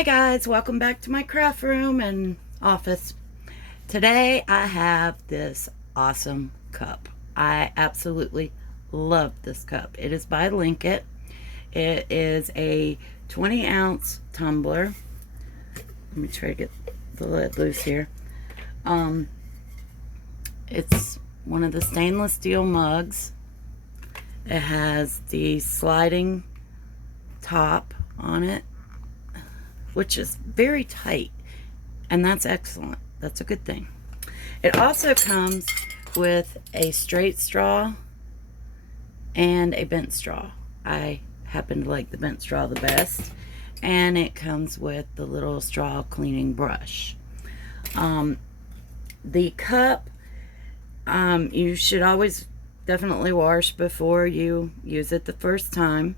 Hey guys, welcome back to my craft room and office. Today I have this awesome cup. I absolutely love this cup. It is by Linkit. It is a 20-ounce tumbler. Let me try to get the lid loose here. It's one of the stainless steel mugs. It has the sliding top on it, which is very tight, and that's excellent. That's a good thing. It also comes with a straight straw and a bent straw. I happen to like the bent straw the best, and it comes with the little straw cleaning brush. The cup, you should always definitely wash before you use it the first time.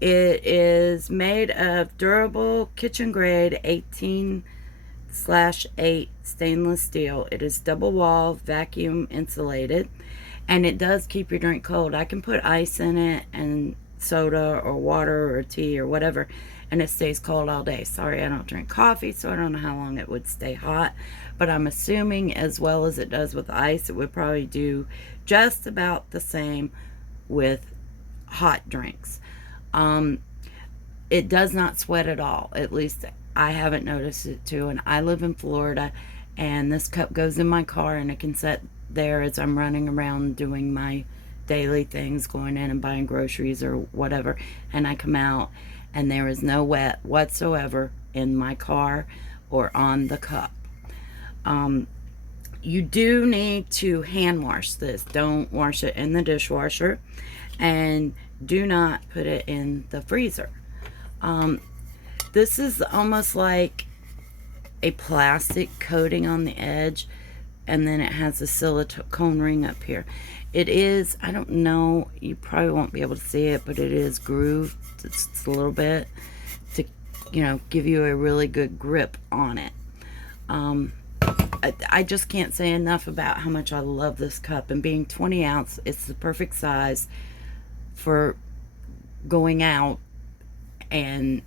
It is made of durable kitchen grade 18/8 stainless steel. It is double wall, vacuum insulated, and it does keep your drink cold. I can put ice in it and soda or water or tea or whatever, and it stays cold all day. Sorry, I don't drink coffee, so I don't know how long it would stay hot, but I'm assuming as well as it does with ice, it would probably do just about the same with hot drinks. It does not sweat at all. At least I haven't noticed it too. And I live in Florida, and this cup goes in my car, and it can sit there as I'm running around doing my daily things, going in and buying groceries or whatever. And I come out, and there is no wet whatsoever in my car or on the cup. You do need to hand wash this. Don't wash it in the dishwasher, and do not put it in the freezer. This is almost like a plastic coating on the edge, and then it has a silicone ring up here. It is, I don't know, you probably won't be able to see it, but it is grooved just a little bit to, give you a really good grip on it. I just can't say enough about how much I love this cup, and being 20 ounce, it's the perfect size for going out, and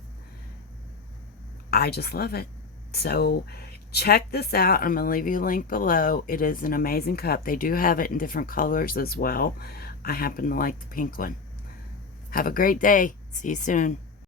I just love it. So check this out. I'm going to leave you a link below. It is an amazing cup. They do have it in different colors as well. I happen to like the pink one. Have a great day. See you soon.